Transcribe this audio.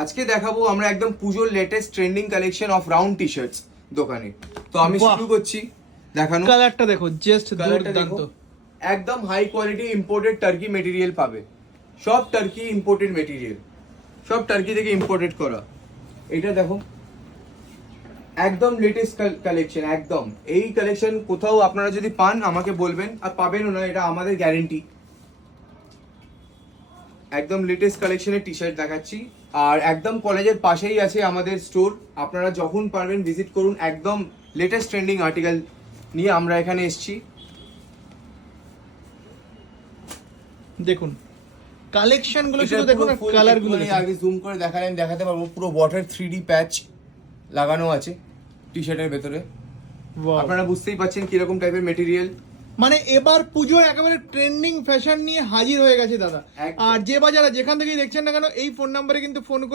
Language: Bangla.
আজকে দেখাবো আমরা একদম পুজোর latest trending collection of round T shorts দোকানে। তো আমি বাহ। শুরু করছি দেখানো। কালারটা দেখো, জাস্ট কালারটা দুর্দান্ত। দেখো, একদম high quality imported Turkey material পাবে। সব টার্কি ইম্পোর্টেড মেটেরিয়াল, সব টার্কি থেকে ইম্পোর্টেড করা। এটা দেখো একদম লেটেস্ট কালেকশন, একদম এই কালেকশন কোথাও আপনারা যদি পান আমাকে বলবেন, আর পাবেনও না, এটা আমাদের গ্যারেন্টি। একদম লেটেস্ট কালেকশনের টি শার্ট দেখাচ্ছি, আর একদম কলেজের পাশেই আছে আমাদের স্টোর। আপনারা যখন পারবেন ভিজিট করুন। একদম লেটেস্ট ট্রেন্ডিং আর্টিকেল নিয়ে আমরা এখানে এসেছি। দেখুন কালেকশন গুলো, শুধু এটার দেখুন পুরো আর full কালার গুলো একটুখানি দেখুন। আগে জুম করে দেখালেন, দেখাতে পারবো। পুরো ওয়াটার 3D প্যাচ লাগানো আছে টি শার্টের ভেতরে। Wow. আপনারা বুঝতেই পাচ্ছেন কিরকম টাইপের মেটেরিয়াল। মানে এবার পুজোর একেবারে ট্রেন্ডিং ফ্যাশন নিয়ে হাজির হয়ে গেছে দাদা। একদম। আর যে বাজারে যেখান থেকেই দেখছেন না কেন, এই ফোন নাম্বারে কিন্তু ফোন করে